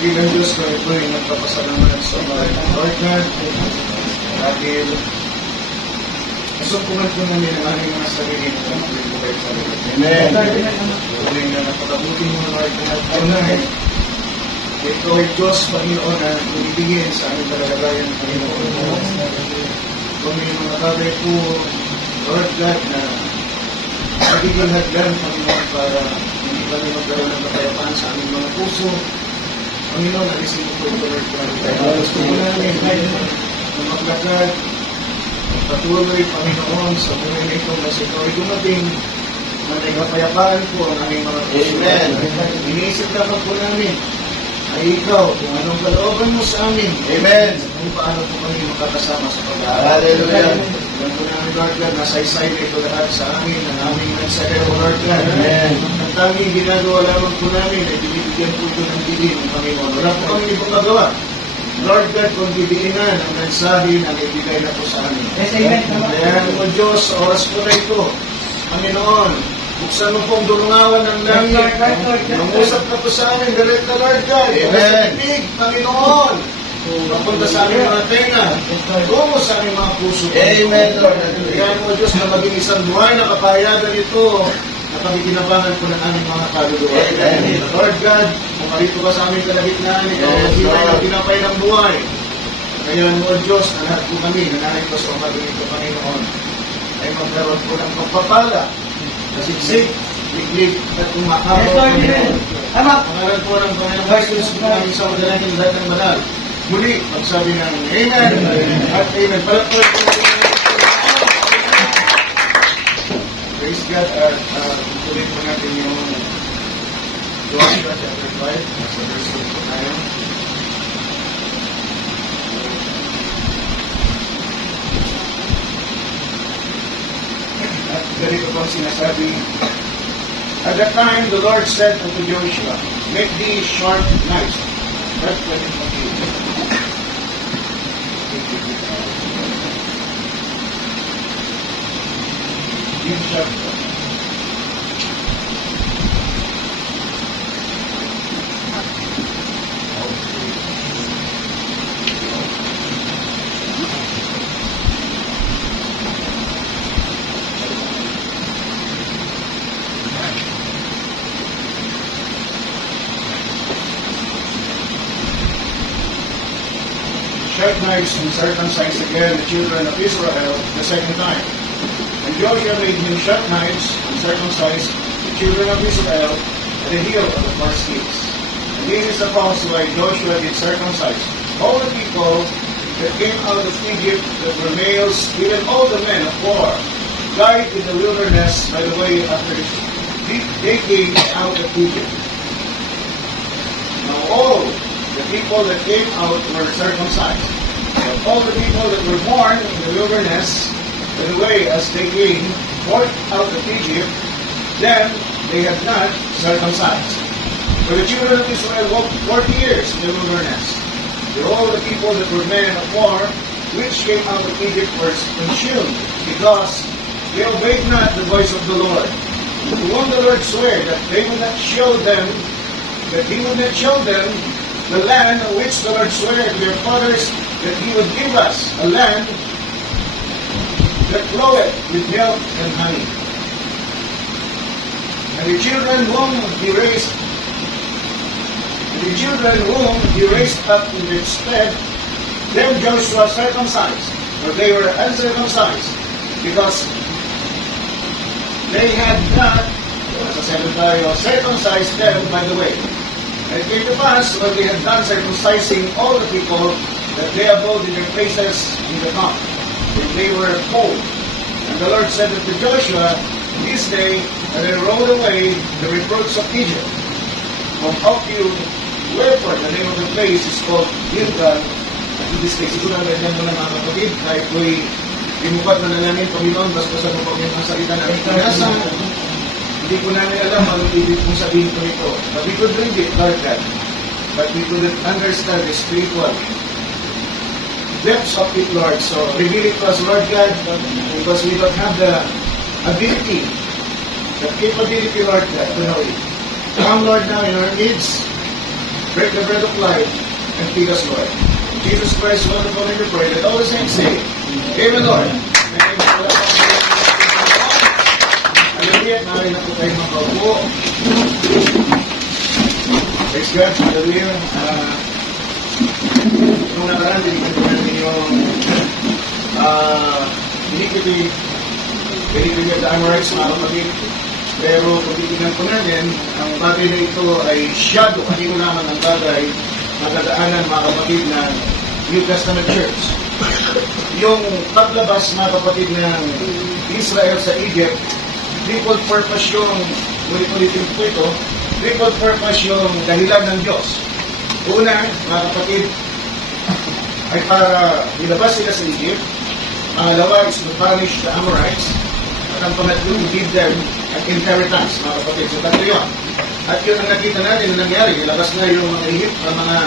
Bilang Diyos ko ito ay nagpapasalamat sa mga Lord God dahil nasukuman ko namin ang aming mga sarili na pagkakulit ko kayo sa Lord. Amen. Tuloy na napakabuti mo Lord God. Tunay, ito ay Diyos Panginoon na binibigyan sa aming kalagayan ng Panginoon. Kung may mga bagay po Lord God na magiging hadlan Panginoon para hindi kami magkaroon ng kapayapaan sa aming mga puso. Panginoon, alisin mo po ito, Lord God. Gusto mo namin na maglakad, patuloy, Panginoon, sa buhay na ito, kasi ito ay dumating na may kapayapaan po ang aming mga puso. Amen. Iniisip naman po namin ay ikaw, kung anong kalooban mo sa amin. Amen. Kung paano po kami makakasama sa pag-aaral. Hallelujah. Yan po namin, Lord God, nasa-isay na ito lahat sa amin, ang aming nagsagay, Lord God. Amen. Ang tanging ginagawa lamang po namin ay binibigyan po ito ng dilim ng Panginoon. Wala po kami ibang magawa. Lord God, kung bibiginan ang mensahe na ibigay na po sa amin. Kaya mo Diyos, sa oras po na ito, Panginoon, buksan mo pong dulungawan ng langit. Mangusap na po sa amin, direct na Lord God. Amen. Big, Panginoon. Mapunta sa aming mga tenga. Tungo sa aming mga puso. Amen, Lord. Kaya mo Diyos na maging isang buhay na kapahayagan ito na pagkikinabangan po ng aming mga kaluluwa. Amen. Lord God, pumarito ka sa aming kalagitnaan. Ikaw ang sila ng pinapay ng buhay. Kaya mo Diyos, na lahat po kami, nananay ko sa umagang ito, Panginoon, ay magkaroon po ng pagpapala. Kasiksik, liglig, at kumakabaw. Pangalan po ng Panginoon Jesus, maraming sa madalangin lahat ng banal. Muli, magsabi namin, Amen at Amen. Palapal po natin. Praise God at tuloy po natin yung Joshua chapter 5. Nasa verse 2 po tayo. At ganito po sinasabi, at that time the Lord said unto Joshua, make these sharp knives. Verse 20. Sharp. Sharp knives uncircumcised again the children of Israel the second time. And Joshua made him sharp knives and circumcised the children of Israel at the heel of the foreskins. And this is the cause why Joshua did circumcise all the people that came out of Egypt, that were males, even all the men of war, died in the wilderness by the way after they came out of Egypt. Now all the people that came out were circumcised. But all the people that were born in the wilderness, by the way as they came forth out of Egypt, then they had not circumcised. For the children of Israel walked 40 years in the wilderness. All the people that were men of war, which came out of Egypt, were consumed, because they obeyed not the voice of the Lord. To whom the Lord sware that they would not show them, that He would not show them the land of which the Lord sware to their fathers that He would give us, a land that floweth with milk and honey. And the children whom He raised up in their stead, them Joshua circumcised, for they were uncircumcised, because they had not, circumcised them by the way. And it came to pass, when they had done circumcising all the people, that they abode in their places in the camp, when they were whole. And the Lord said unto Joshua, this day, and I rolled away the reproach of Egypt from off you. Wherefore, the name of the place is called Gilgal. At this day, siguro ang ganyan mo na mga kapatid, kahit ko'y limukat na namin, Panginoon, basta mo kami ang salita na nasa, hindi ko namin alam anong ibig kong sabihin ko nito. But we could read it, Lord God. But we couldn't understand the spiritual depths of it, Lord. So, reveal it to us, Lord God, because we don't have the ability, the capability, Lord God, to know it. Come, Lord, now in our needs, break the bread of life, and feed us, Lord. In Jesus Christ, wonderful name we pray, that all the saints say, Amen, Lord. Hallelujah. Narin na po tayo magkaupo. Praise God. Hallelujah. Nung nakaraan, dinigyan ko natin yung iniquity of the Amorites, mga kapatid. Pero kung titignan ko natin, ang bagay na ito ay shadow, hindi ko naman ang bagay na dadaanan, mga kapatid, ng New Testament Church. Yung paglabas, mga kapatid, ng Israel sa Egypt, triple purpose yung, ulit-ulitin ko ito, triple purpose yung dahilan ng Diyos. Una, mga kapatid, ay para ilabas sila sa Egypt. Pangalawa is to punish the Amorites. At ang pangatlo, to give them an inheritance, mga kapatid. So, tatlo yun. At yun ang nakita natin na nangyari. Ilabas na yung mga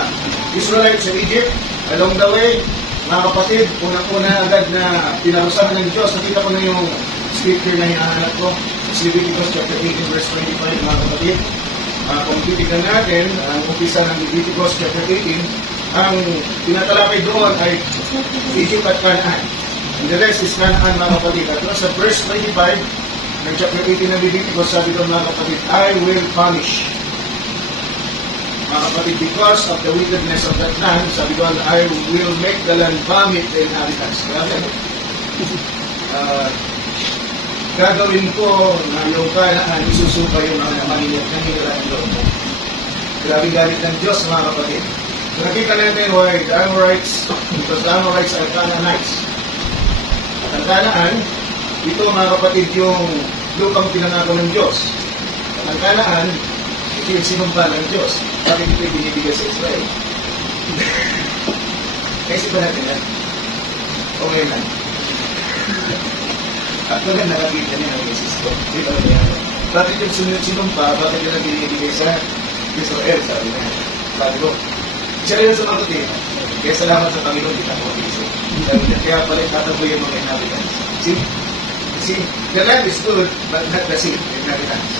Israelites sa Egypt. Along the way, mga kapatid, unang-una agad na pinarusahan ng Diyos. Nakita ko na yung scripture na hinahanap ko. Sa Leviticus chapter 18, verse 25, mga kapatid. Kung titignan natin, ang umpisa ng Leviticus chapter 18, ang tinatalakay doon ay Egypt at Canaan. And the rest is Canaan, mga kapatid. At sa verse 25, ng chapter 18 ng Leviticus, sabi doon, mga kapatid, I will punish. Mga kapatid, because of the wickedness of that land, sabi doon, I will make the land vomit the inhabitants. Gagawin ko na yung Canaan, isusupa yung mga nangyayari doon. Grabe galit ng Diyos, mga kapatid. So, nakita natin why the Amorites, because the Amorites are Canaanites. At ang Canaan, ito, mga kapatid, yung lupang pinangako ng Diyos. At ang Canaan, ito yung sinumpa ng Diyos. Bakit ito yung binibigay sa Israel? Kasi ba natin yan? Okay lang. At naman nakakita niya ng misis ko. Di ba naman yan? Bakit yung sinumpa, bakit yung binibigay sa Israel? Sabi niya. Sabi ko, siya rin sa mga kutin. Kaya salamat sa Panginoon, di ako mag-isip. Kaya pala itataboy yung mga inhabitants. See, the land is good, but not the sea, the inhabitants.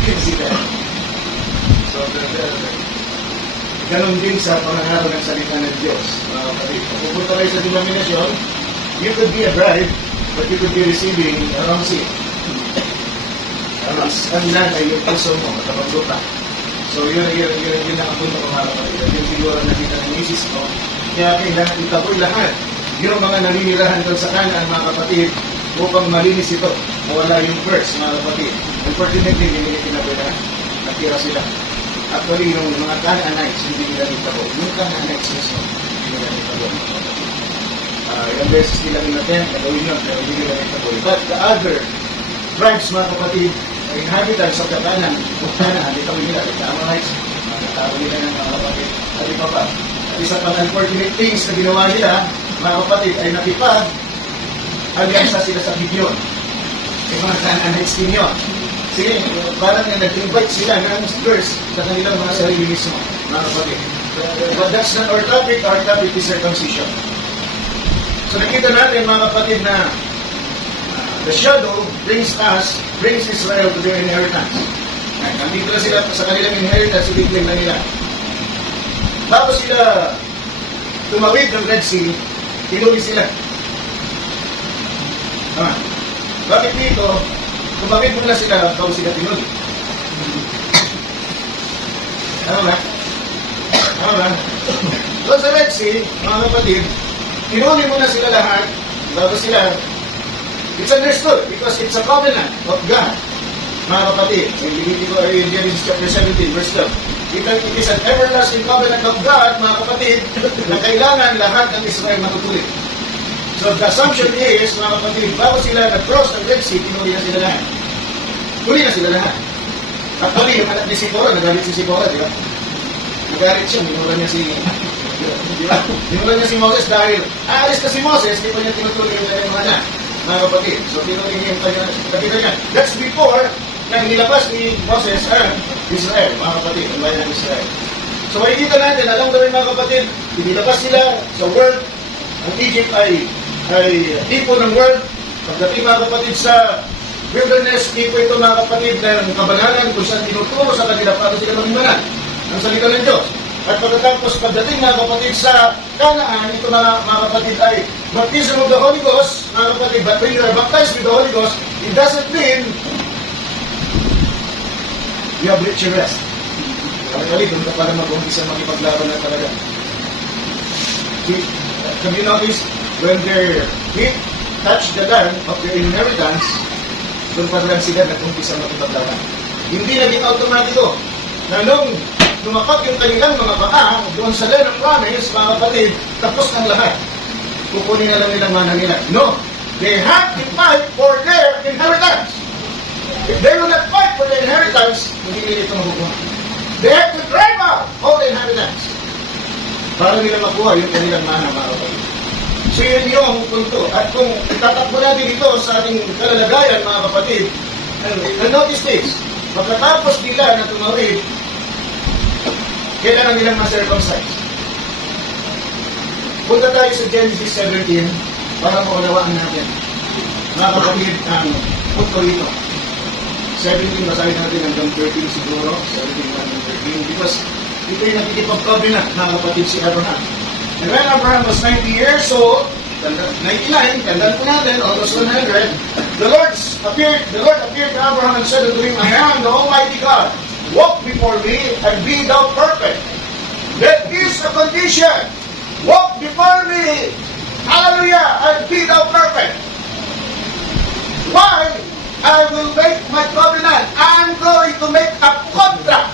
You can see that. So, ganon din sa pangangako ng salita ng Diyos. Kung pupunta kayo sa denominasyon, you could be a bride, but you could be receiving a wrong seed. Ang land ay yung puso mo, matapaglupa. So, yun ang punto ko, mga kapatid. At yun siguro nakita ng misis ko. Kaya kailangan itaboy lahat yung mga naninirahan doon sa Canaan, mga kapatid, upang malinis ito. Mawala yung curse, mga kapatid. Unfortunately, hindi nila pinabirahan. Natira sila. Actually, yung mga Canaanites, hindi nila nitabo. Yung Canaanites mismo, hindi nila nitabo. Ilang beses nila in-attempt, nagawin yun, pero hindi nila nitabo. But the other tribes, mga kapatid, inhabitants of the Canaan, nitabo nila, the Amorites, nitabo nila ng mga kapatid. At iba pa. At isa pang unfortunate things na ginawa nila, mga kapatid, ay nakipag alyansa sila sa Gideon. Yung mga Canaanites din yun. Sige, parang nag-invite sila ng curse sa kanilang mga sarili mismo, mga kapatid. But that's not our topic. Our topic is circumcision. So nakita natin, mga kapatid, na the shadow brings Israel to their inheritance. Nandito na sila sa kanilang inheritance, ibiglim na nila. Tapos sila tumawid ng Red Sea, tinuli sila. Bakit dito? Tumawid muna sila, bago sila tinuli. Ano ba? Ano ba? Doon sa Red Sea, mga kapatid, tinuli muna sila lahat, bago sila. It's understood because it's a covenant of God. Mga kapatid, in Genesis chapter 17, verse 12. It is an everlasting covenant of God, mga kapatid, na kailangan lahat ng Israel matutuloy. So the assumption is, mga kapatid, bago sila nag-cross ng Red Sea, tinuli na sila lahat. Tuli na sila lahat. Actually, yung anak ni Sipora, nagalit si Sipora, di ba? Nagalit siya, minura niya si... Di ba? Minura niya si Moses dahil aalis na si Moses, di pa niya tinutuli yung kanyang mga anak, mga kapatid. So tinuli niya yung kanyang kapatid niya. That's before na nilabas ni Moses ang Israel, mga kapatid, ang bayan ng Israel. So makikita natin, alam ko rin mga kapatid, inilabas sila sa world. Ang Egypt ay tipo ng world. Pagdating mga kapatid sa wilderness, tipo ito mga kapatid ng kabanalan kung saan tinuturo sa kanila para sila maging banal ang salita ng Diyos. At pagkatapos pagdating mga kapatid sa Canaan, ito mga kapatid ay baptism of the Holy Ghost, mga kapatid. But when you are baptized with the Holy Ghost, it doesn't mean you have reached your rest. Kali-kali, doon ka para mag-umpisa makipaglaban na talaga. Have you noticed, when their feet touch the land of their inheritance, doon pa lang sila nag-umpisa makipaglaban. Hindi naging automatiko na nung tumapak yung kanilang mga paa doon sa land of promise, mga kapatid, tapos ng lahat. Kukunin na lang nilang mana nila. No. They have to fight for their inheritance. If they will not fight for their inheritance, hindi nila ito makukuha. They have to drive out all the inheritance para nila makuha yung kanilang mana, mga kapatid. So yun yung punto. At kung itatakbo natin ito sa ating kalalagayan, mga kapatid, and notice this, pagkatapos nila na tumawid, kailangan nilang ma-circumcise. Punta tayo sa Genesis 17 para maunawaan natin, mga kapatid, ang punto rito. 17, basahin natin hanggang 13 siguro, 17 hanggang 13, because ito yung nakikipag-covenant, mga kapatid, si Abraham. And when Abraham was 90 years old, 99, tandaan po natin, almost 100, the Lord appeared to Abraham and said unto him, I am the Almighty God. Walk before me and be thou perfect. That is the condition. Walk before me, hallelujah, and be thou perfect. Why? I will make my covenant. I'm going to make a contract.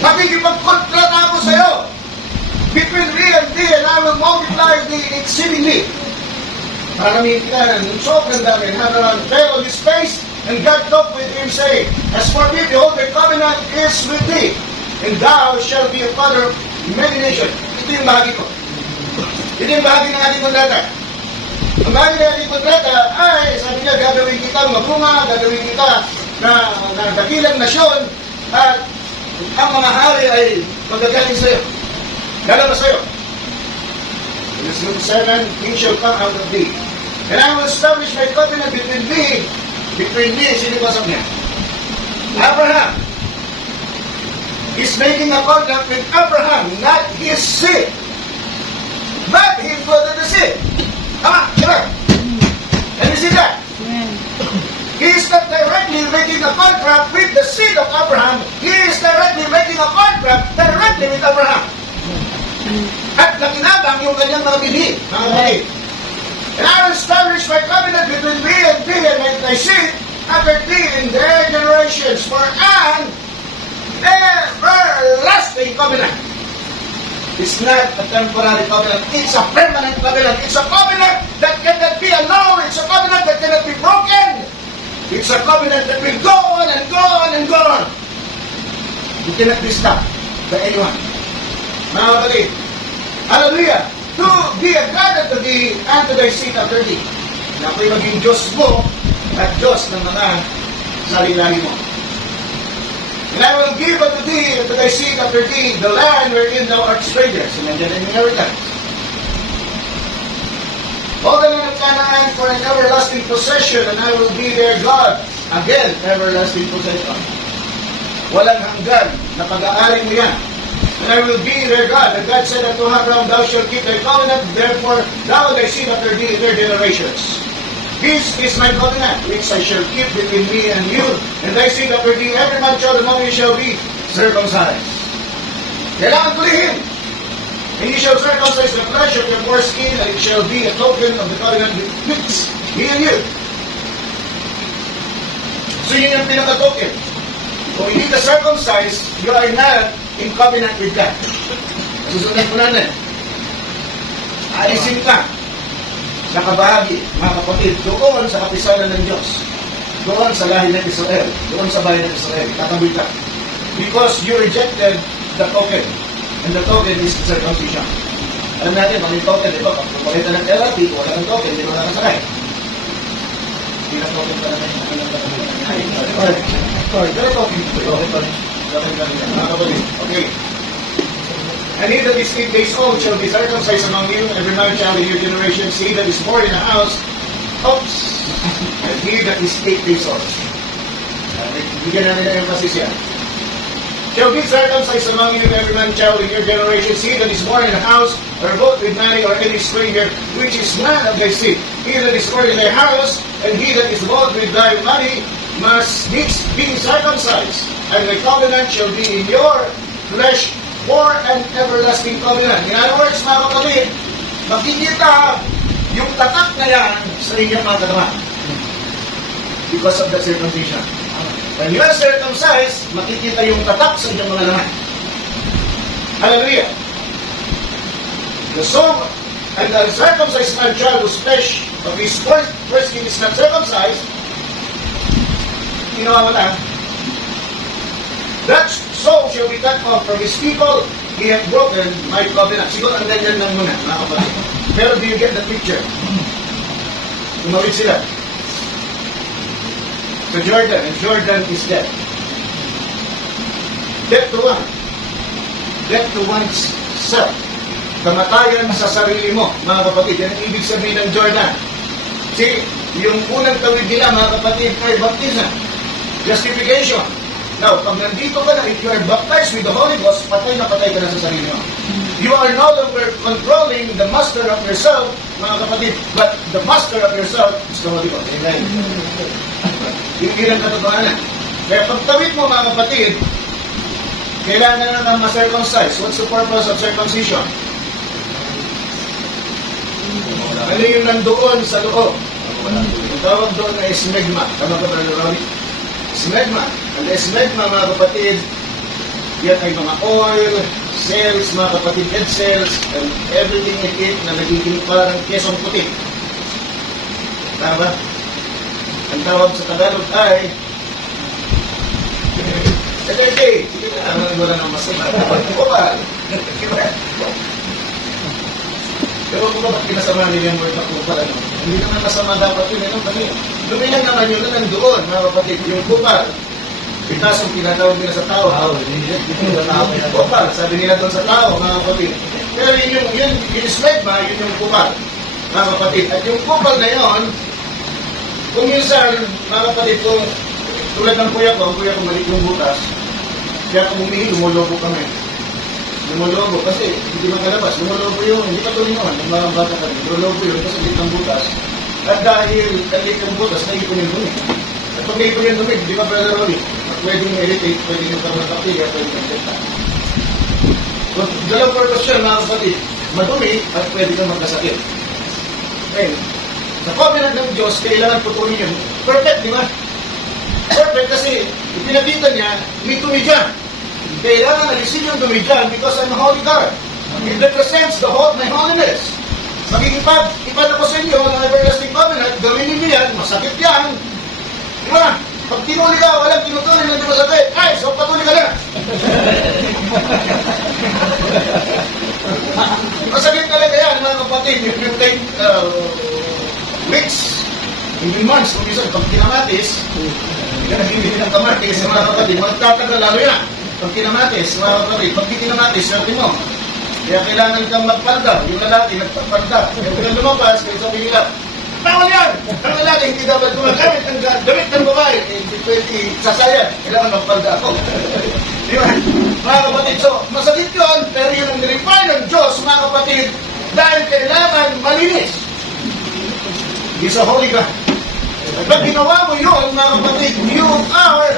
Makikipag-contract ako sa iyo. Between me and thee, and I will multiply thee exceedingly. Marami ka ng sobrang dami. Hanaran fell on his face, and God talked with him, saying, As for me, behold, the covenant is with thee, and thou shalt be a father of many nations. Ito yung bahagi ko. Ito yung bahagi ng ating kontrata. Ang bahagi ng ating kontrata ay, sabi niya, gagawin kita magbunga, gagawin kita na dakilang nasyon, at ang mga hari ay magagaling sa iyo. Lalabas sa'yo. In Luke 7, he shall come out of thee. And I will establish my covenant between me, sino pasok niya? Abraham. He's making a contract with Abraham, not his seed. But he furthered the seed. Come on, diba? Can you see that? He is not directly making a contract with the seed of Abraham. He is directly making a contract directly with Abraham. At nakinabang yung kanyang mga binhi, mga kapatid. And I will establish my covenant between me and thee and thy seed after thee in their generations for an everlasting covenant. It's not a temporary covenant. It's a permanent covenant. It's a covenant that cannot be annulled. It's a covenant that cannot be broken. It's a covenant that will go on and go on and go on. You cannot be stopped by anyone. Mga kapatid, hallelujah! To be a God unto thee and to thy seed after thee. Na ako'y maging Diyos mo at Diyos ng mga sarili mo. And I will give unto thee and to thy seed after thee the land wherein thou art strangers. And nandiyan ang inheritance. All the land of Canaan for an everlasting possession, and I will be their God. Again, everlasting possession. Walang hanggan na pag-aari mo yan. And I will be their God. And God said unto Abraham, thou shalt keep thy covenant, therefore thou and thy seed after thee in their generations. This is my covenant, which I shall keep between me and you, and thy seed after thee, every man child among you shall be circumcised. Kailangan tulihin. And you shall circumcise the flesh of your foreskin, and it shall be a token of the covenant betwixt me and you. So yun yung pinaka-token. Kung hindi ka circumcised, you are not in covenant with God. Susunod po natin. Alisin ka. Nakabahagi, mga kapatid, doon sa kapisanan ng Diyos. Doon sa lahi ng Israel. Doon sa bayan ng Israel. Tataboy ka. Because you rejected the token. And the token is circumcision. Alam natin, mga token, di ba? Pag pumalita ng LRT, kung wala ng token, hindi mo nakasakay. Hindi na token pa naman. Pero token. Mga kapatid. Okay. And he that is 8 days old shall be circumcised among you, every man child in your generation, he that is born in a house, and he that is 8 days old. Bigyan namin na emphasis yan. Shall be circumcised among you, every man child in your generation, he that is born in a house, or both with married or any stranger, which is none of thy seed. He that is born in thy house, and he that is bought with thy money, must needs be circumcised, and the covenant shall be in your flesh, for an everlasting covenant. In other words, mga kapatid, makikita yung tatak na yan sa inyong mga katawan. Because of the circumcision. When you are circumcised, makikita yung tatak sa inyong mga laman. Hallelujah! The soul and the circumcised man child whose flesh of his foreskin is not circumcised, inawawala. That soul shall be cut off from his people. He hath broken my covenant. Siguro ang ganyan lang muna, mga kapatid. Pero do you get the picture? Tumawid sila to Jordan, and Jordan is dead. Death to one. Death to one's self. Kamatayan sa sarili mo, mga kapatid. Yan ang ibig sabihin ng Jordan. See, yung unang tawid nila, mga kapatid, ay baptism. Justification. Now, pag nandito ka na, if you are baptized with the Holy Ghost, patay na ka na sa sarili mo. You are no longer controlling the master of yourself, mga kapatid, but the master of yourself is the Holy Ghost. Amen. Yun ang katotohanan. Kaya pagtawid mo, mga kapatid, kailangan na ng ma-circumcise. What's the purpose of circumcision? Ano yung nandoon sa loob? Ang tawag doon na smegma. Tama ba tayo, Rory? Smegma. Ang smegma, mga kapatid, yan ay mga oil, cells, mga kapatid, head cells, and everything in it na nagiging parang kesong puti. Tama ba? Ang tawag sa Tagalog ay okay. Wala nang masama. Kupal. Pero kung ba't pinasama nila yung word na kupal, ano? Hindi naman masama dapat yun. Lumilang naman yun na nandoon, mga kapatid, yung kupal. Pitasong pinatawag nila sa tao. Kupal, sabi nila doon sa tao, mga kapatid. Pero yun yung smegma, yun yung kupal, mga kapatid. At yung kupal na yun, kung minsan, mga kapatid, kung tulad ng kuya ko, ang kuya ko maliit yung butas, kaya kung humingi, lumolobo kami. Lumolobo, kasi hindi makalabas. Lumolobo yun, hindi pa tuloy naman, ng mga bata kami. Lumolobo yun, kasi maliit ang butas. At dahil maliit ang butas, naipon yung dumi. At pag naipon yung dumi, di ba, Brother Rory? Pwedeng irritate, pwedeng yung karoon ng bacteria, pwedeng infecta. Dalawang purpose yan, mga kapatid. Madumi at pwede kang magkasakit. Okay. Sa covenant ng Diyos, kailangan putulin yun. Perfect, di ba? Perfect kasi pinakita niya, may dumi dyan. Kailangan alisin yung dumi dyan because I'm a holy God. It represents my holiness. Ipad ako sa inyo ng everlasting covenant, gawin ninyo yan, masakit yan. Di ba? Pag tinuli ka, walang tinutuloy ng di masakit. Ay, so patuli ka na. Masakit talaga yan, mga kapatid. If you take weeks, even months, kung isa, pag kinamatis, hindi ng kamatis, mga kapatid, magtatagal lalo yan. Pag kinamatis, mga kapatid, pag di kinamatis, sabi mo, kaya kailangan kang magpalda. Yung lalaki, nagpapalda. Kaya kung lumabas, kaya sabi nila, bawal yan! Ang lalaki, hindi dapat gumagamit ng damit ng babae. Hindi pwede sasayad. Kailangan magpalda ako. Di ba? Mga kapatid, so, masakit yun, pero yun ang nirepay ng Diyos, mga kapatid, dahil kailangan malinis. He's a holy God. Pag ginawa mo yun, mga kapatid, you are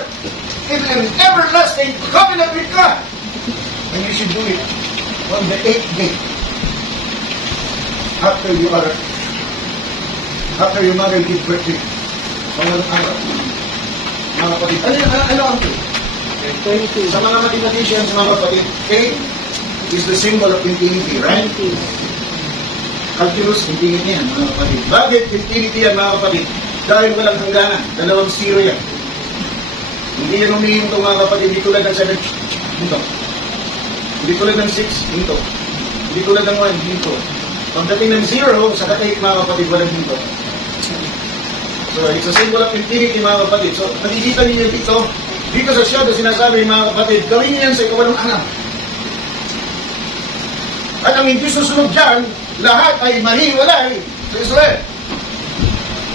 in an everlasting covenant with God. And you should do it on the 8th day. After your mother give birth to you. Mga kapatid. Ano ang 8? Sa mga mathematicians, mga kapatid, 8 is the symbol of infinity, right? Calculus, infinity yan, mga kapatid. Bakit infinity yan, mga kapatid? Dahil walang hangganan. 2 zero yan. Hindi yan umihinto, mga kapatid. Hindi tulad ng 7. Hinto. Hindi tulad ng 6. Hinto. Hindi tulad ng 1. Hinto. Pagdating ng 0, sa 8, mga kapatid, walang hinto. So, it's a symbol of infinity, mga kapatid. So, nakikita niyo dito, dito sa shadow, sinasabi, mga kapatid, gawin niyo yan sa ikawalang anak. At ang hindi susunod dyan, lahat ay mahiwalay sa Israel.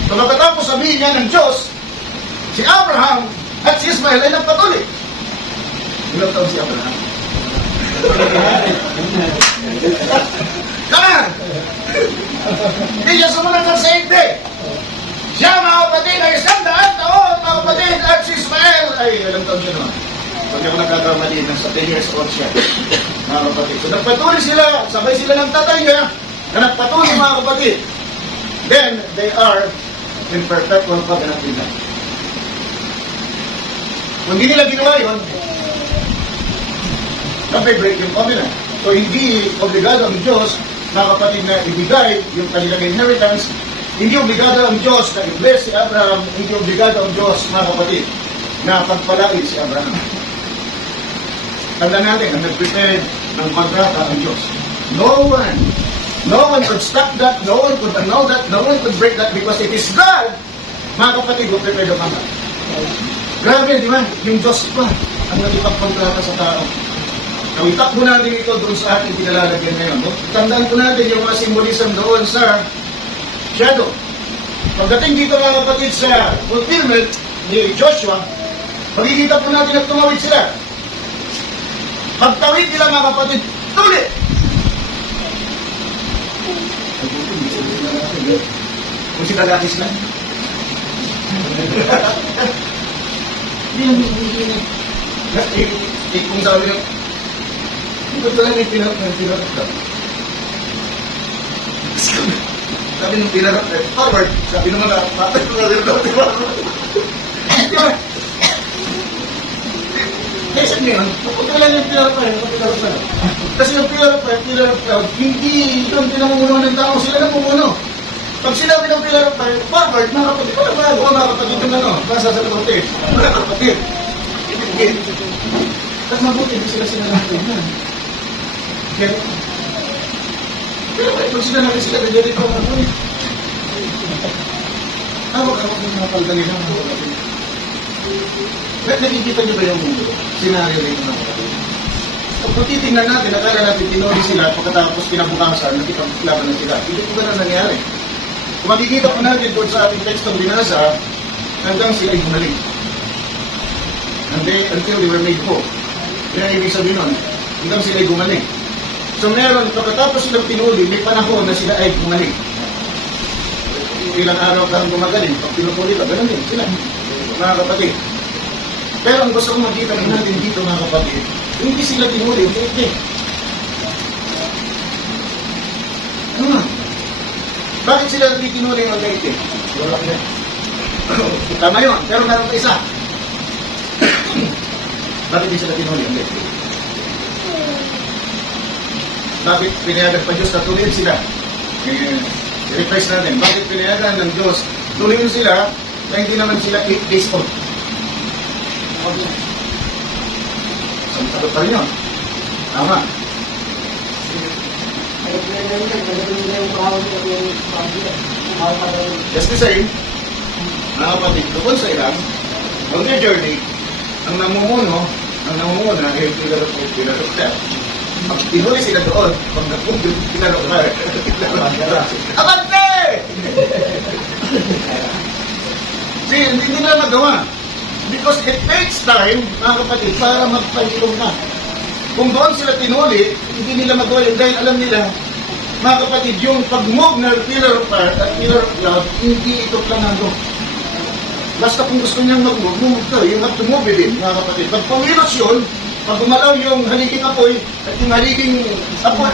So, pagkatapos sabihin niya ng Diyos, si Abraham at si Ismael ay nagpatuloy. Ilang taon si Abraham? Tama! Hindi siya sumunod ng 8 day. Siya, mga kapatid, ay 100 taon, mga kapatid, at si Ismael ay ilang taon siya naman. Pag ako nagkakamali, nasa 10 years old siya, mga kapatid. So, nagpatuloy sila, sabay sila ng tatay niya, na nagpatuloy, mga kapatid. Then, they are in perpetual covenant with God. Kung hindi nila ginawa yun, break yung covenant. So, hindi obligado ang Diyos, mga kapatid, na ibigay yung kanilang inheritance. Hindi obligado ang Diyos na i-bless si Abraham. Hindi obligado ang Diyos, mga kapatid, na pagpalain si Abraham. Tanda natin, ang nag-prepare ng kontrata ang Diyos. No one could stop that, no one could annul that, no one could break that because it is God, mga kapatid, who prepared the contract. Grabe, di ba? Yung Diyos pa ang nagipagkontrata sa tao. Now, itakbo natin ito doon sa ating pinalalagyan ngayon. No? Tandaan po natin yung mga symbolism doon sa shadow. Pagdating dito, mga kapatid, sa fulfillment ni Joshua, makikita po natin at tumawid sila. Pagtawid nila, mga kapatid, tuloy! Kung si Tagakis lang. Hindi. Kung sabi nyo, hindi ko lang may pinarap. Sabi nung pinarap, forward, sabi naman na, patay ko na rin daw, di ba? Eh, sabi nyo, huwag lang yung pinarap na. Kasi yung pinarap na, hindi yung pinamumuno ng tao, sila na mumuno. Pag sinabi ng pinarap na, forward, mga kapatid, wala ba? Huwag mga kapatid yung ano, basa sa kapatid. Mga kapatid. At mabuti, hindi sila sinalatin na. Pero pag sila natin sila, ganyan ito ang ano eh. Hawak yung mga palda nila. Nakikita niyo ba yung mundo? Senaryo rin ng mga kapatid. Kung titignan natin, nakala natin tinuli sila pagkatapos kinabukasan, nakipaglaban na sila. Hindi po ganun nangyari. Kung makikita po natin doon sa ating tekstong binasa, hanggang sila ay gumaling. Until they were made whole. Yan ang ibig sabihin nun. Hanggang sila ay gumaling. So meron, pagkatapos silang pinuli, may panahon na sila ay gumaling. Ilang araw kang gumagaling, pag pinupuli ka, ganun din sila. Mga kapatid. Pero ang gusto kong makita natin dito, mga kapatid, hindi sila pinuli, hindi. Bakit sila tinuloy ang dating? Wala na. Tama yun, pero meron pa isa. Bakit di sila tinuloy ang dating? Bakit pinayagan pa Diyos na tuloyin sila? I-request natin, bakit pinayagan ng Diyos tuloyin sila na hindi naman sila 8 days old? Sagot pa rin yun. Tama. Just the same, mga kapatid, doon sa Iran, on their journey, ang namumuna ay pinarokter. Pag tinuli sila doon, pag nagpugod, pinarokter. Abante! See, hindi nila magawa. Because it takes time, mga kapatid, para magpahilong na. Kung doon sila tinuli, hindi nila magawa yun dahil alam nila, mga kapatid, yung pag-move ng pillar of fire at pillar of cloud, hindi ito planado. Basta kung gusto niyang mag-move, move ka. You have to move with it, mga kapatid. Pag pumilos yun, pag gumalaw yung haliging apoy at yung haliging apoy,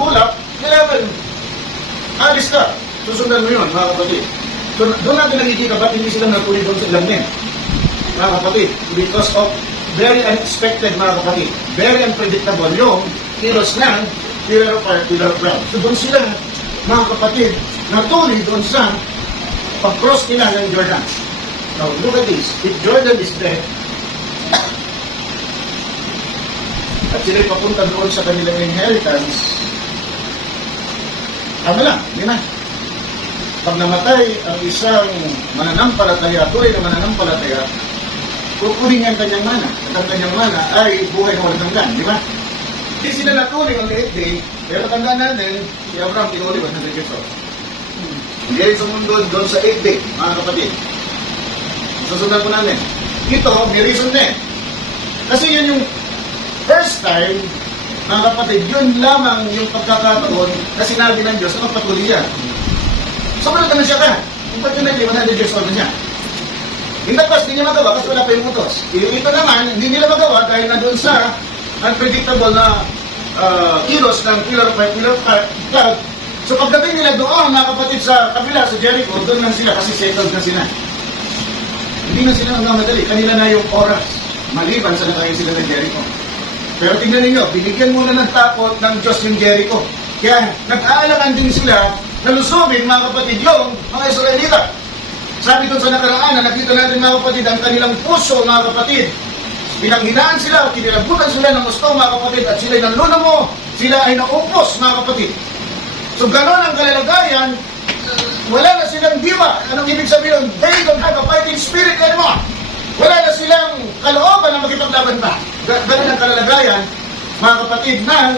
ulap, kailangan, alis ka. Susundan mo yun, mga kapatid. So, doon natin nakikita ba't hindi sila natuloy doon sa ilamin, mga kapatid. Because of very unexpected, mga kapatid. Very unpredictable yung kilos ng pillar of fire, pillar of cloud. So doon sila, mga kapatid, natuloy doon sa pag-cross nila ng Jordan. Now, look at this. If Jordan is dead, at sila'y papunta doon sa kanilang inheritance, ano lang, hindi na. Pag namatay ang isang mananampalataya, tuloy na mananampalataya, kukunin niya ang kanyang mana. At ang kanyang mana ay buhay na walang hanggan, di ba? Hindi sila natuloy ang 8 day, pero tandaan natin, si Abraham tinuloy 100 years old. Hindi rin sumunod doon sa 8 day, mga kapatid. Susundan po namin. Ito, may reason na eh. Kasi yun yung first time, mga kapatid, yun lamang yung pagkakataon na sinabi ng Diyos na magpatuloy yan. Sumunod naman siya ka. Unfortunately, 100 years old na siya. In the past, hindi niya magawa kasi wala pa yung utos. Ito naman, hindi nila magawa dahil na doon sa unpredictable na kilos ng pillar of fire, pillar of cloud. So pagdating nila doon, mga kapatid, sa kabila, sa Jericho, doon lang sila kasi settled na sila. Hindi na sila nagmamadali. Kanila na yung oras. Maliban sa nakain sila ng Jericho. Pero tingnan ninyo, binigyan muna ng takot ng Diyos yung Jericho. Kaya nag-aalakan din sila na lusubin, mga kapatid, yung mga Israelita. Sabi doon sa nakaraan na nakita natin, mga kapatid, ang kanilang puso, mga kapatid. Pinanghinaan sila, kinilabutan sila ng gusto, mga kapatid, at sila'y nanlunamo, sila ay naupos, mga kapatid. So gano'n ang kalalagayan, wala na silang diwa. Anong ibig sabihin? They don't have a fighting spirit anymore. Wala na silang kalooban na makipaglaban pa. Gano'n ang kalalagayan, mga kapatid, ng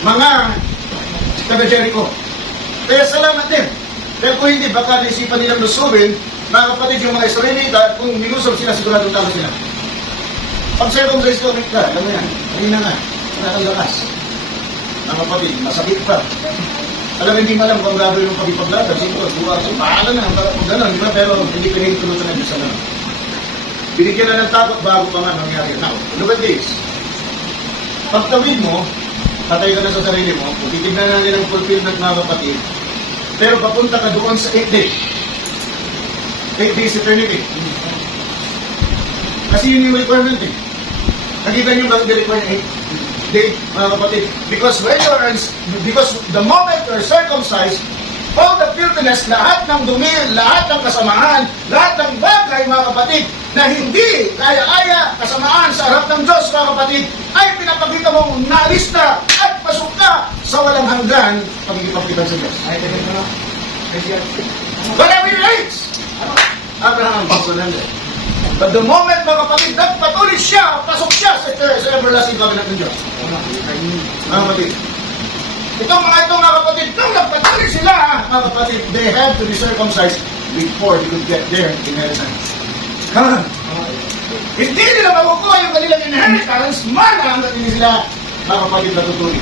mga taga-Jericho. Kaya salamat din. Kaya kung hindi, baka naisipan nilang lusubin, mga kapatid, yung mga Israelita, kung nilusob sila, siguradong talo sila. Pag circumcised ko, alam mo yan, kanina nga, nakakang lakas. Mga kapatid, masakit pa. Alam, hindi malam kung gagawin ng pagipaglaban. Siguro, buwa ko, paala na, kung gano'n, di ba? Pero hindi pinahintulutan ng Diyos sa gano'n. Binigyan na ng takot bago pa nga nangyari. Now, look at this. Pagtawid mo, patay ka na sa sarili mo, kung titignan natin ang fulfillment, mga kapatid, pero papunta ka doon sa 8 days. 8 days eternity. Kasi yun yung requirement eh. Nakita niyo bakit the requirement 8 days, mga kapatid? Because the moment you're circumcised, all the filthiness, lahat ng dumi, lahat ng kasamaan, lahat ng bagay, mga kapatid, na hindi kaya-aya kasamaan sa harap ng Diyos, mga kapatid, ay pinapakita mong naalis na at pasok ka sa walang hanggan pagkikipagkitan sa Diyos. Whatever your age! Abraham, but the moment, mga kapatid, nagpatuloy siya, pasok siya sa everlasting covenant ng Diyos. Mga kapatid, itong mga kapatid, nung nagpatuloy sila, mga kapatid, they have to be circumcised before they could get their inheritance. Come on. Hindi nila makukuha yung kanilang inheritance, mana hanggang hindi sila, mga kapatid, natutuloy.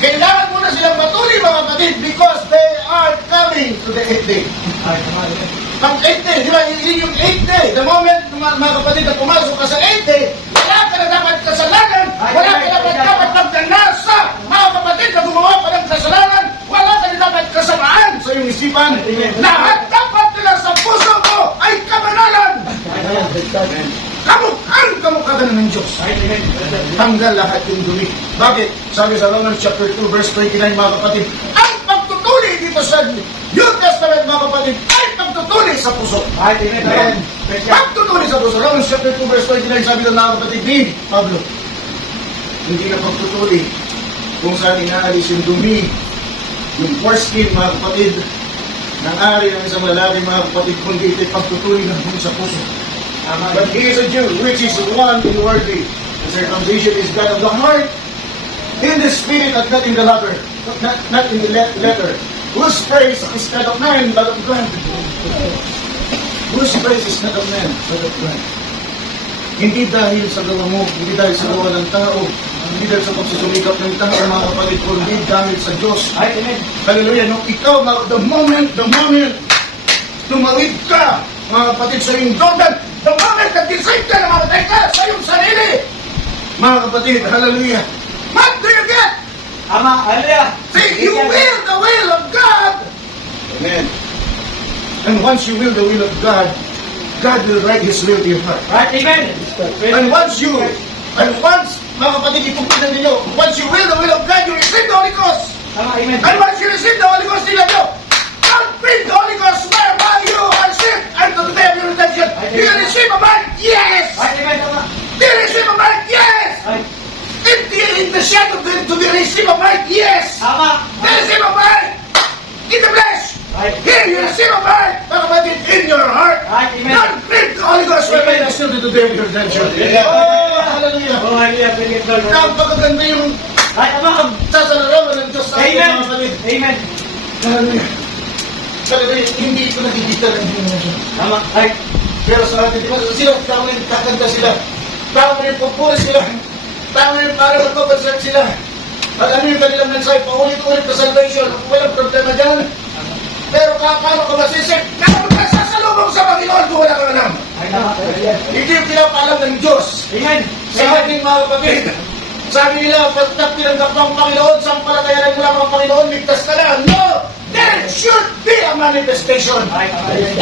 Kailangan muna silang patuloy, mga kapatid, because they are coming to the 8th day. Ang 8th day, di ba? Yung 8th day, the moment, mga kapatid, na pumasok ka sa 8th day, wala ka na dapat kasalanan, wala ka dapat magdanasa, mga kapatid, na gumawa pa ng kasalanan, wala ka na dapat kasamaan sa isipan. Lahat dapat nila sa puso mo ay kabanalan. Kamukha ka ng Diyos. Tanggal lahat yung dumi. Bakit? Sabi sa Romans chapter 2 verse 29 mga kapatid, ang pagtutuli dito sa New Testament mga kapatid ay pagtutuli sa puso. Pagtutuli sa puso. Romans chapter 2 verse 29 sabi ng mga kapatid ni Pablo, hindi na pagtutuli kung saan inaalis yung dumi, yung foreskin mga kapatid, ng ari ng isang lalaki mga kapatid, kundi ito'y pagtutuli ng dumi sa puso. But he is a Jew, which is one inwardly. The circumcision is God of the heart, in the spirit and not in the letter. Not in the letter. Whose praise is not of man, but of God. Whose praise is not of man, but of God. Hindi dahil sa gawa mo, hindi dahil sa gawa ng tao, hindi dahil sa pagsusumikap ng tao, mga kapatid, kundi dahil sa Diyos. Hallelujah. Nung ikaw, the moment, tumawid ka, mga kapatid, sa iyong Jordan, the moment nag-decide ka na mamatay ka sa iyong sarili, mga kapatid, hallelujah. What do you get? Hallelujah. Say, you will the will of God. Amen. And once you will the will of God, God will write His will to your heart. Right, amen. And once, mga kapatid, ipagpinan ninyo, once you will the will of God, you receive the Holy Ghost. Amen. And once you receive the Holy Ghost, tingnan nyo, don't bring the Holy Ghost whereby you are saved unto the day of your redemption. Do you receive a mind? Yes! Right, amen. Do you receive a mind? Yes! Right. In the shadow, do you receive a mind? Yes! Tama. Do you receive a mind? In the flesh! Right. Here, you receive a mind, mga kapatid, in your heart. Right, amen. Don't bring the Holy Ghost whereby you are still to the day of your redemption. Yeah. Oh, hallelujah! Oh, hallelujah. Praise God. Napakaganda yung Right, tama. sasalarawan ng Diyos sa atin, Amen. mga kapatid. Amen. Hallelujah! Talaga, hindi ko nakikita ng Panginoon. Tama. Right. Pero sa atin, di ba, sila, tama rin kakanta sila. Tama rin pupuri sila. Tama rin para magpapansal sila. At ano yung kanilang mensahe, paulit-ulit na salvation. Walang problema dyan. Pero paano ka masisip? Kapag nagsasalubong sa Panginoon kung wala kang alam. Right, tama. Hindi yung pinapaalam ng Diyos. Amen. Sa ating mga kapatid, sabi nila, pagkat tinanggap ng Panginoon, sampalatayanan mo lang ang Panginoon, ligtas ka na. No! There should be a manifestation. Right, amen.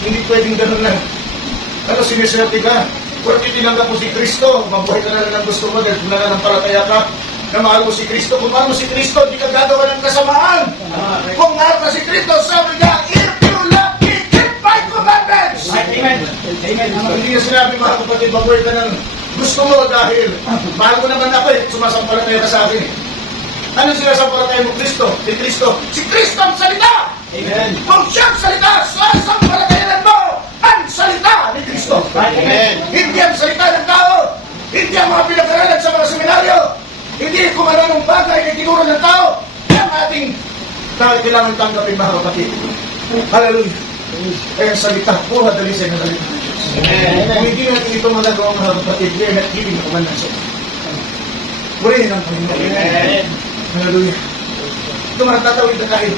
Hindi pwedeng ganun lang. Ano, siniswerte ka? Porque tinanggap mo si Kristo, mabuhay ka na lang ng gusto mo dahil nananampalataya ka na mahal mo si Kristo. Kung mahal mo si Kristo, hindi ka gagawa ng kasamaan. Kung mahal ka si Kristo, sabi niya, if you love me, keep my commandments. Right, amen. Amen. Hindi niya sinabi, mga kapatid, mabuhay ka ng gusto mo dahil mahal mo naman ako eh, sumasampalataya ka sa akin eh. Ano sinasampalataya mo, Kristo? Si Kristo. Si Kristo ang salita! Amen. Kung siyang salita, sasampalatayanan mo ang salita ni Kristo. Amen. Hindi ang salita ng tao. Hindi ang mga pinag-aralan sa mga seminaryo. Hindi kung anong bagay na tinuro ng tao. Yan ating kailangan tanggapin, mga kapatid. Hallelujah. Kaya salita, pura dalisay na salita ng Diyos. Kung hindi natin ito magagawa, mga kapatid, we are not giving a command ng Diyos. Purihin ang Panginoon. Amen. Hallelujah. Tumatatawid na tayo.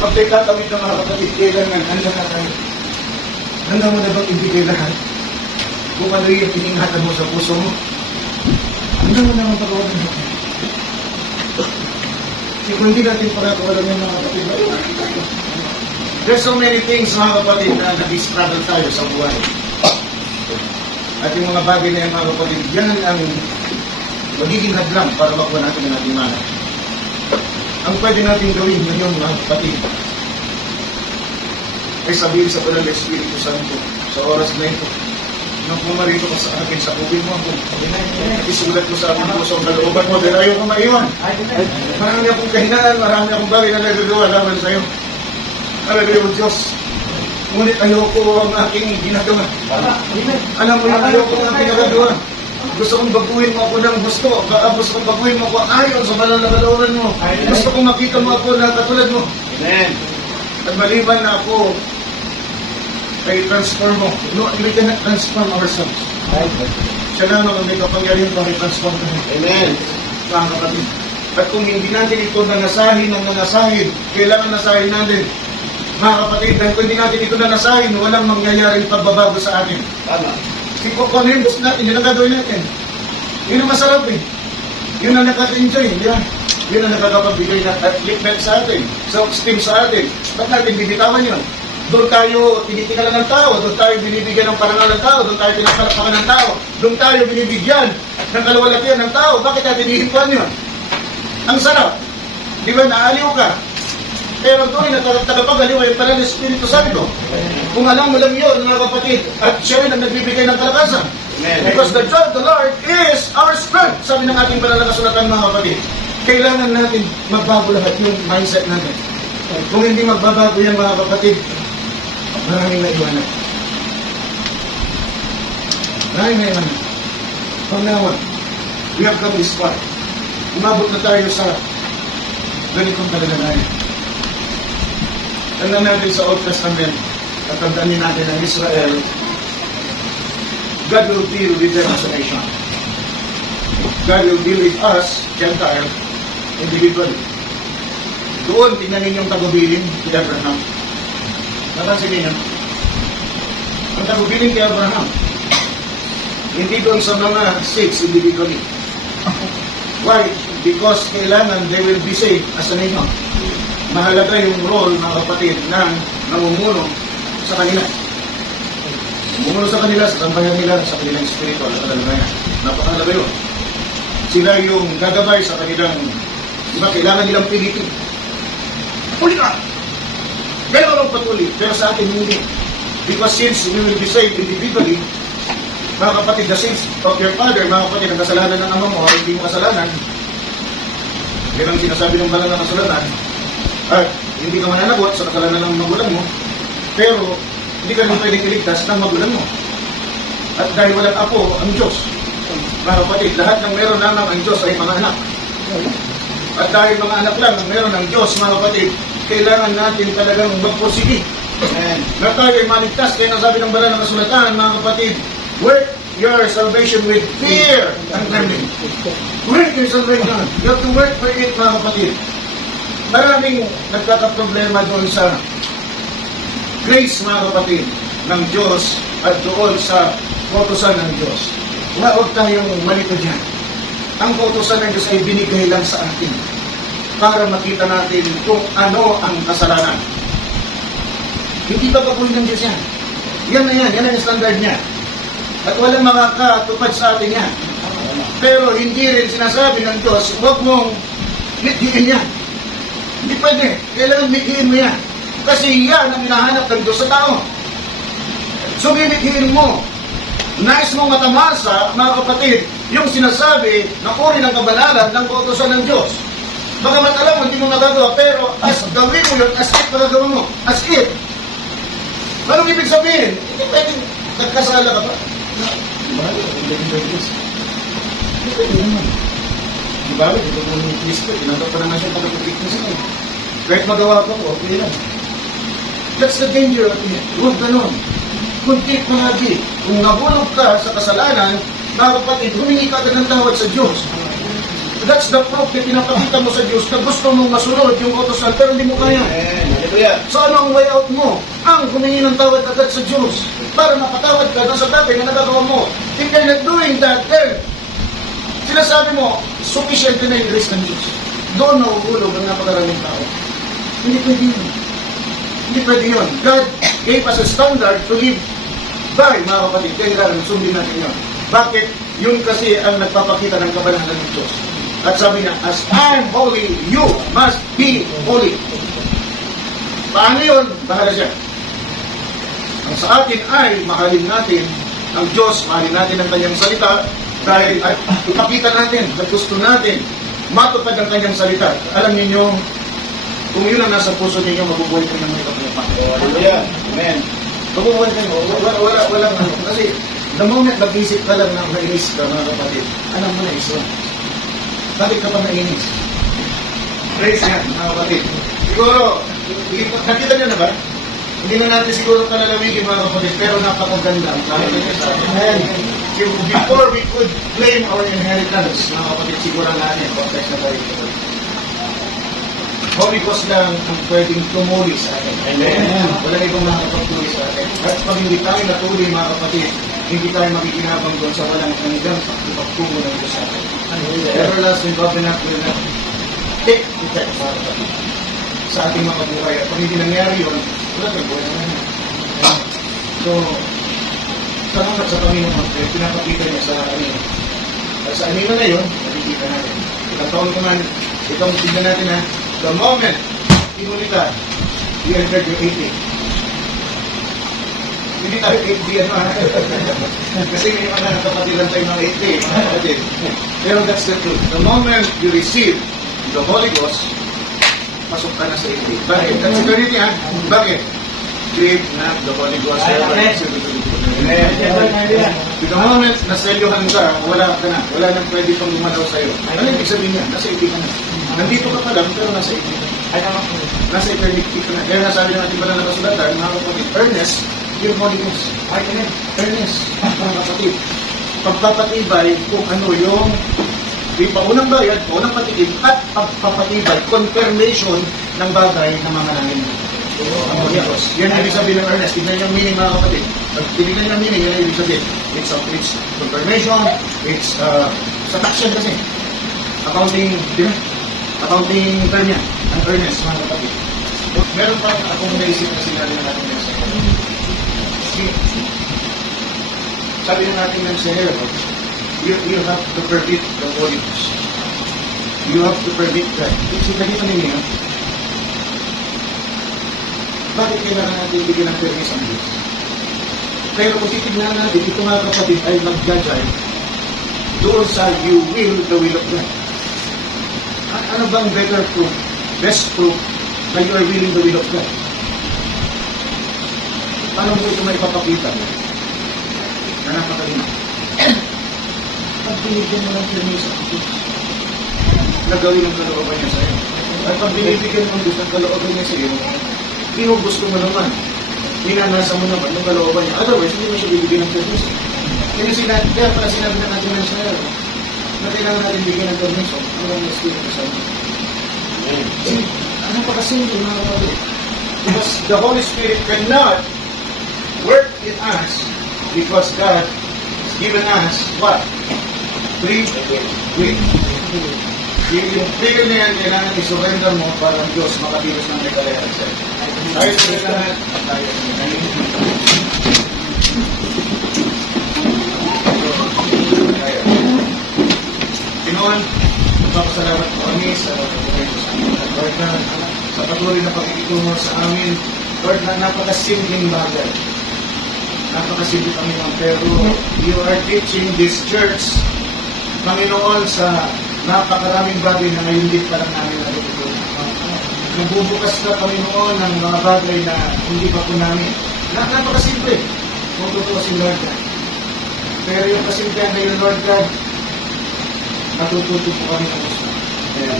Pag tayo tatawid ng mga kapatid, kailangan handa na tayo. Handa mo na bang ibigay lahat? Kung ano yung piningatan mo sa puso mo, handa mo na magpagawa ng lahat. Kung hindi natin pagkakawalan ng mga kapatid, there's so many things, mga kapatid, na nag-struggle tayo sa buhay. At yung mga bagay na yung mga kapatid, yan ang magiging hadlang para makuha natin ang ating mana. Ang pwede natin gawin ngayon, mga kapatid, ay sabihin sa Banal na Espiritu Santo sa oras na ito, nang pumarito ka sa akin, sakupin mo ako. Isulat mo sa aking puso ang kalooban mo dahil ayaw ko maiwan. Marami akong kahinaan, marami akong bagay na nagagawa laban sa iyo. Hallelujah, Diyos. Ngunit ayoko ang aking ginagawa. Alam mo yung ayoko ang aking ginagawa. Gusto kong baguhin mo ako ng gusto. Gusto kong baguhin mo ako ayon sa banal na kalooban mo. Gusto kong makita mo ako na katulad mo. Amen. At maliban na ako ay transform mo. No, we cannot transform ourselves. Siya lamang ang may kapangyarihan para i-transform ka. Amen. Mga kapatid. At kung hindi natin ito nanasahin, kailangan nasahin natin. Mga kapatid, dahil kung hindi natin ito nanasahin, walang mangyayaring pagbabago sa atin. Tama. Kung ano yung gusto natin, yun ang gagawin natin. Yun ang masarap eh. Yun ang nakaka-enjoy, di ba? Yun ang nakakapagbigay ng upliftment sa atin, self-esteem sa atin. Ba't natin bibitawan yun? Doon tayo tinitingala ng tao, doon tayo binibigyan ng parangal ng tao, doon tayo pinapalakpakan ng tao, doon tayo binibigyan ng kalawalatian ng tao. Bakit natin ihipuan yun? Ang sarap. Di ba, naaliw ka? Pero doon ay tagapagaliw ay pala ng Espiritu Santo. Kung alam mo lang yun, mga kapatid, at siya rin ang nagbibigay ng kalakasan. Because the joy of the Lord is our strength. Sabi ng ating banal na kasulatan, mga kapatid. Kailangan natin magbago lahat yung mindset natin. Kung hindi magbabago yan, mga kapatid, maraming naiwanan. Maraming naiwanan. Panglawan, we have come this far. Umabot na tayo sa ganitong kalagayan. Tandaan natin sa Old Testament at tandaan natin ang Israel, God will deal with them as a nation. God will deal with us, Gentile, individually. Doon, tingnan ninyong tagubilin kay Abraham. Napansin niyo? Ang tagubilin kay Abraham, hindi doon sa mga seeds individually. Why? Because kailangan they will be saved as a nation. Mahalaga yung role, mga kapatid, ng namumuno sa kanila. Namumuno sa kanila, sa sambayan nila, sa kanilang spiritual at kalagayan. Napakahalaga yun. Sila yung gagabay sa kanilang, diba, kailangan nilang pilitin. Puli ka! Kaya ka lang patuli, pero sa atin hindi. Because since we will be saved individually, mga kapatid, the sins of your father, mga kapatid, ang kasalanan ng ama mo, hindi mo kasalanan, yan ang sinasabi ng banal na kasulatan, at hindi ka mananagot sa kasalanan ng magulang mo, pero hindi ka rin pwedeng iligtas ng magulang mo. At dahil walang apo ang Diyos, mga kapatid, lahat ng meron lamang ang Diyos ay mga anak. At dahil mga anak lang ang meron ng Diyos, mga kapatid, kailangan natin talagang magpursige. Na tayo ay maligtas, kaya nasabi ng banal na kasulatan, mga kapatid, work your salvation with fear and trembling. Work your salvation. You have to work for it, mga kapatid. Maraming nagkakaproblema doon sa grace, mga kapatid, ng Diyos at doon sa kautusan ng Diyos. Huwag tayong malito dyan. Ang kautusan ng Diyos ay binigay lang sa atin para makita natin kung ano ang kasalanan. Hindi ba baguhin ng Diyos yan? Yan na yan ang standard niya. At walang makakatupad sa atin yan. Pero hindi rin sinasabi ng Diyos, huwag mong mithiin yan. Hindi pwede. Kailangan mithiin mo yan. Kasi yan ang hinahanap ng Diyos sa tao. So, mithiin mo. Nais mong matamasa, mga kapatid, yung sinasabi na uri ng kabanalan ng kautusan ng Diyos. Baka alam mo, hindi mo nagagawa, pero as gawin mo yun, as if magagawa mo. As if. Anong ibig sabihin? Hindi pwedeng nagkasala ka pa. Hindi pwede naman. Di ba? Ito po ni Cristo, tinanggap pa naman siya pagkapitik na siya. Kahit magawa ko, okay lang. That's the danger of it. Huwag ganon. Kunti mga di. Kung nabulog ka sa kasalanan, mga kapatid, humingi ka ng tawad sa Diyos. That's the proof na pinapakita mo sa Diyos na gusto mong masunod yung kautusan pero hindi mo kaya. So ano ang way out mo? Ang humingi ng tawad agad sa Diyos para mapatawad ka doon sa dati na nagagawa mo. If you're not doing that, then sinasabi mo, sufficient na yung grace ng Diyos. Doon nauulog ang napakaraming tao. Hindi pwede yun. Hindi pwede yun. God gave us a standard to live by, mga kapatid. Kailangan sundin natin yun. Bakit? Yun kasi ang nagpapakita ng kabanalan ng Diyos. At sabi niya, as I'm holy, you must be holy. Paano yun? Bahala siya. Ang sa atin ay mahalin natin ang Diyos, mahalin natin ang kanyang salita dahil at ipakita natin at gusto natin matupad ang kanyang salita. Alam niyo, kung yun ang nasa puso ninyo, mabubuhay kayo ng may kapayapaan. Hallelujah. Amen. Mabubuhay kayo. Walang ano. Kasi the moment nag-isip ka lang ng nainis ka, mga kapatid, alam mo na isa. Bakit ka pa nainis? Praise yan, mga kapatid. Siguro, nakita niyo na ba? Hindi na natin siguro palalamigin, mga kapatid, pero napakaganda ang kahit niya sa atin. Before we could claim our inheritance, mga kapatid, siguro natin, context na tayo. Holy Ghost lang ang pwedeng tumuli sa atin. Amen. Walang ibang makakapagtuli sa atin. At pag hindi tayo natuli, mga kapatid, hindi tayo makikinabang doon sa walang hanggang ipagtungo ng Diyos sa atin. Everlasting covenant will not take effect sa ating mga buhay. At pag hindi nangyari yun, wala tayong buhay na naman. So, salamat sa Panginoon, pinapakita niya sa anino. At sa anino na yun, nakikita natin. Ilang taon ko man, itong tignan natin na, the moment, tinuli ka, you entered your 80. Hindi tayo 80 ano ha. Kasi may mga nakapatilan tayo ng 80, mga kapatid. Pero that's the truth. The moment you receive the Holy Ghost, pasok ka na sa 80. Bakit? That's eternity ha. Bakit? Create na the Holy Ghost. To the moment na selyuhan ka, wala ka na. Wala nang pwede pang lumalaw sa'yo. Ano yung ibig sabihin niya? Nasa 80 ka na. Nandito ka pa lang, pero nasa 80 ka na. Nasa eternity ka na. Kaya nasabi natin ba na nakasulatan, mga kapatid, earnest, yung Holy Ghost. Earnest, mga kapatid. Pagpapatibay kung ano yung paunang bayad, paunang patikim, at pagpapatibay, confirmation ng bagay na mga namin. Ang Holy Ghost. Yan ang ibig sabihin ng earnest. Tignan yung meaning, mga kapatid. Pag tinignan yung meaning, yan ang ibig sabihin. It's confirmation, it's satisfaction kasi. Accounting term yan. Ang earnest, mga kapatid. Meron pa akong naisip na sinabi na natin sa sabi na natin ng Sahero, you have to permit the Holy Ghost. You have to permit that. Kasi ganito ninyo, bakit kailangan natin bigyan ng permis ang Diyos? Pero kung titignan natin, ito mga kapatid ay mag-judge doon sa you will the will of God. Ano bang better proof, best proof na you are willing the will of God? Paano mo ito may papakita? Na napakalina. Pag binigyan mo ng permis ang Diyos, nagawin ang kalooban niya sa'yo. At pag binibigyan mo ang Diyos ang kalooban niya sa'yo, ginugusto mo naman, ninanasa mo naman yung kalooban niya. Otherwise, hindi mo siya bibigyan ng permis. Kaya pala sinabi na natin ng Sahero, na kailangan natin bigyan ng permis, ano ang Espiritu Santo. Ano pa kasimple mga kapatid? Because the Holy Spirit cannot work in us because God has given us what? Free will. Yung free will na yan, kailangan i-surrender mo para ang Diyos makapilos ng regalayan sa'yo. Tayo sa lahat, tayo sa Pinoon, magpapasalamat po kami sa pagkakulit sa amin. Lord na, sa patuloy na pagkikitungo sa amin, Lord na napakasimpleng bagay. Napakasimple kami ng pero you are teaching this church, Panginoon, sa napakaraming bagay na ngayon din pa lang namin natutunan. Nagbubukas ka, Panginoon, ng mga bagay na hindi pa po namin. Napakasimple. Kung totoo si Lord God. Pero yung kasimplihan na yun, Lord God, natututo po kami ng gusto. Kaya,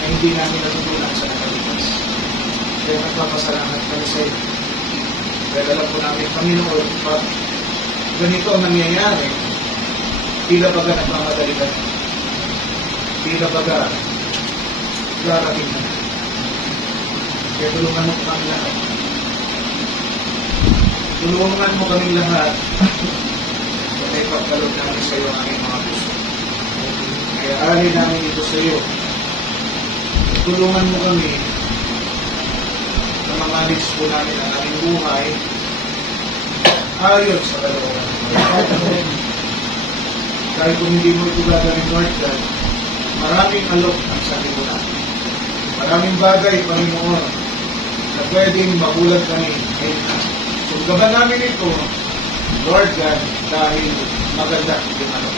na hindi namin natutunan sa nakalipas. Kaya nagpapasalamat kami sa iyo. Dahil alam po namin, Panginoon, pag ganito ang nangyayari, tila baga nagmamadali ka. Tila baga darating na. Kaya tulungan mo kami lahat. Tulungan mo kami lahat. Kaya ipagkalog namin sa iyo ang aming mga puso. Kaya alin namin ito sa iyo. Tulungan mo kami na mamanage po namin ang aming buhay ayon sa kalooban. Dahil kung hindi mo ito gagawin, Lord God, maraming alok ang sabi mo natin. Maraming bagay, Panginoon, na pwedeng magulat kami ngayon na. Sunggaban namin ito, Lord God, dahil maganda yung alok.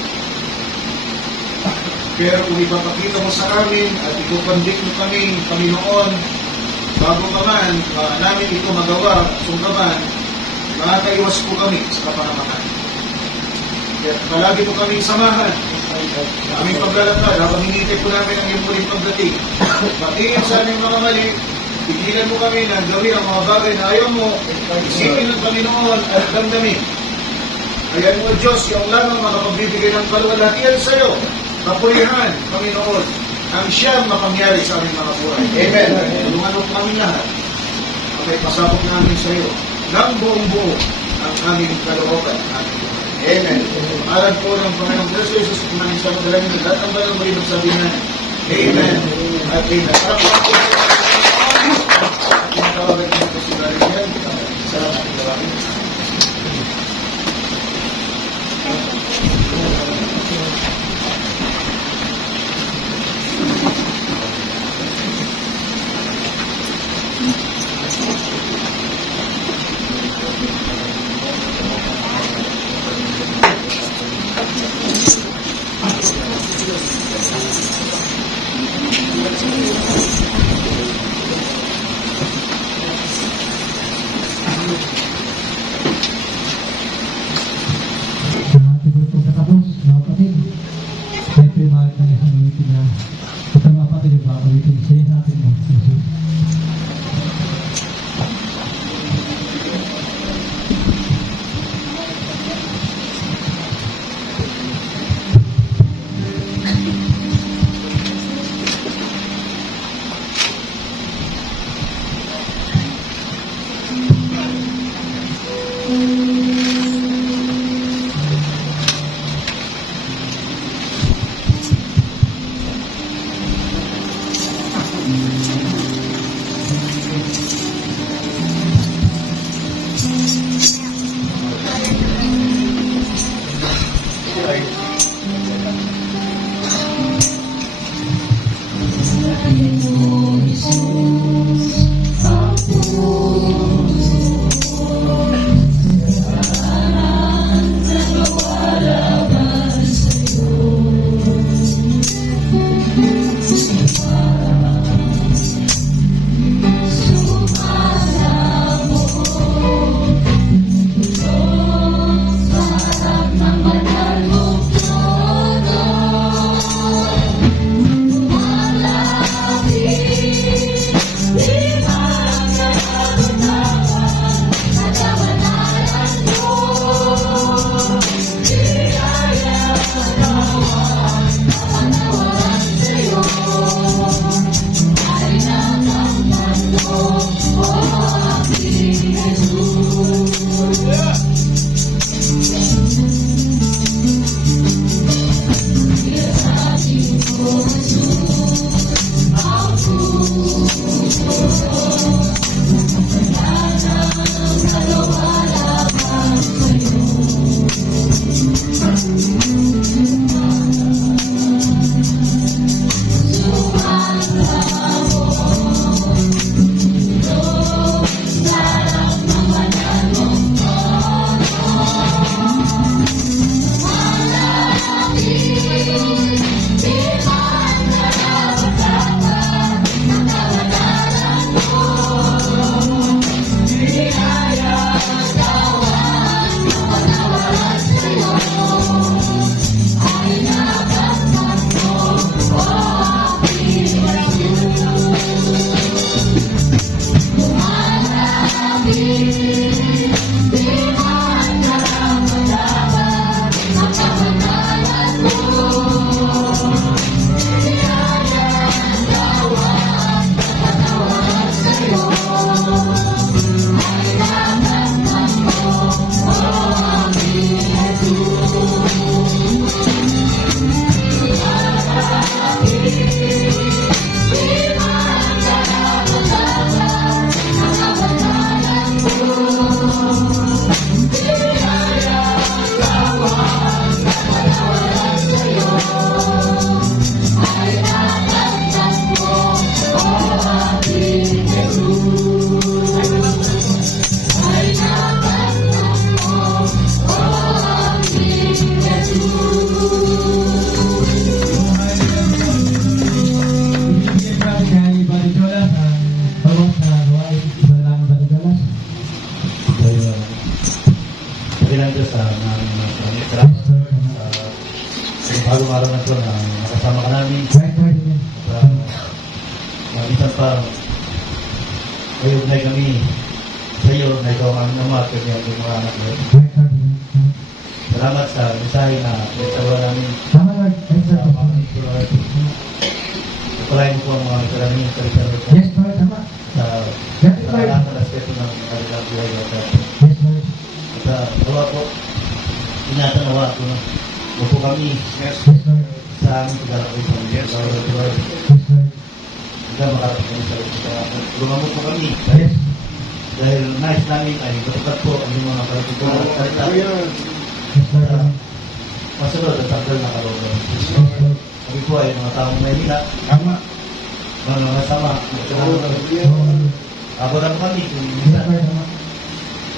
Pero kung ipapakita mo sa amin at ikukondict mo kami, Panginoon, bago pa man namin ito magawa, sunggaban, makakaiwas po kami sa kapahamakan. Kaya palagi po kami samahan sa aming paglalakad habang hinihintay po namin ang iyong muling pagdating. Patingin sa aming mga mali, pigilan mo kami na gawin ang mga bagay na ayaw mo, isipin ng Panginoon at damdamin. Ayan mo, Diyos, yung lamang makapagbibigay ng kaluwalhatian sa iyo, kapulihan, Panginoon, ang siyang mapangyari sa aming mga buhay. Amen. Tulungan mo kami lahat. Okay, pasabot namin sa iyo ng buong buo ang aming kalooban, aming buhay. Amen. Aral po ng Panginoong Kristo Jesus, kumanin sa madalangin ng lahat ang balang muli magsabi na, Amen. Athena. Tinatawagan niyo po si Marian. Salamat po kami. Siguro po katapos, mga kapatid, siyempre mahal na isang ulitin na itong mga kapatid, yung mga ulitin siya natin mo, Jesus. bagong araw na ito na nakasama ka namin. Minsan pa, ayugnay kami sa iyo na ikaw ang aming ama at kami ang mga anak mo. Salamat sa mensahe na nagsawa namin. Sa mga Lord. Pagpalain mo po ang mga karamihan sa Rizal. Yes, Lord. Tama. Sa lahat ng aspeto ng kanilang buhay. Yes, Lord. At nawa po, inatanawa po na po kami Yes, Lord. sa aming paglalakay sa mga Lord. Yes, Lord. Sila makarating kami sa Kaya tulungan mo po kami. Yes. Dahil nais namin ay matupad po ang mga kalitugan at salita. Yes, Lord. Amen. Masunod at tanggal na kalooban. Yes, Lord. Kami po ay mga taong Maynila, Tama. mga kasama, Oo. ako na po kami kung Yes, minsan, Lord. Tama.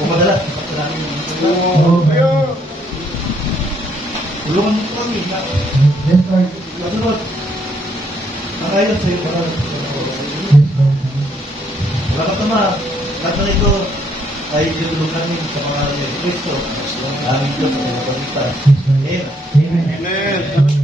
kung madalas, kapag namin mga salita. Oo. Tulungan mo po kami na Yes, Lord. masunod. Ang ayon sa iyo, para Yes, Lord. wala ka tama. Lahat na ito ay tinulong namin sa mga Kristo. Aming Diyos ay napagligtas. Yes, Lord. Amen. Amen. Amen.